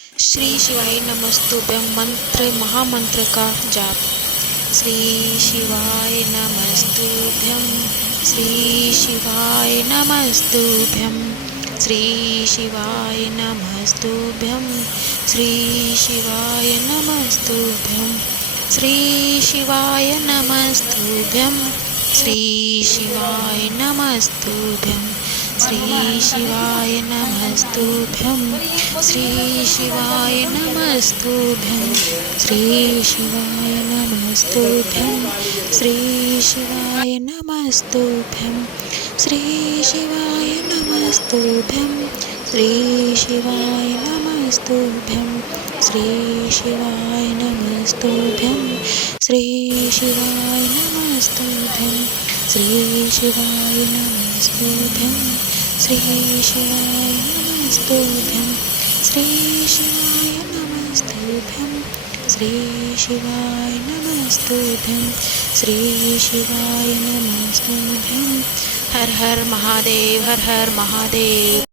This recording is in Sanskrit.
श्री शिवाय नमस्तुभ्यं मंत्र महामंत्र का जाप। श्री शिवाय नमस्तुभ्यं, श्री शिवाय नमस्तुभ्यं, श्री शिवाय नमस्तुभ्यं, श्री शिवाय नमस्तुभ्यं, श्री शिवाय नमस्तुभ्यं, श्री शिवाय नमस्तुभ्यं, श्री शिवाय नमस्तुभ्यं, श्री शिवाय नमस्तुभ्यं, श्री शिवाय नमस्तुभ्यं, श्री शिवाय नमस्तुभ्यं, श्री शिवाय नमस्तुभ्यं, श्री शिवाय नमस्तुभ्यं, श्री शिवाय नमस्तुभ्यं, श्री शिवाय नमस्तुभ्यं, श्री शिवाय नमस्तुभ्यं, श्री शिवाय नमस्तुभ्यं, श्री शिवाय नमस्तुभ्यं, श्री शिवाय नमस्तुभ्यं, श्री शिवाय नमस्तुभ्यं। हर हर महादेव, हर हर महादेव।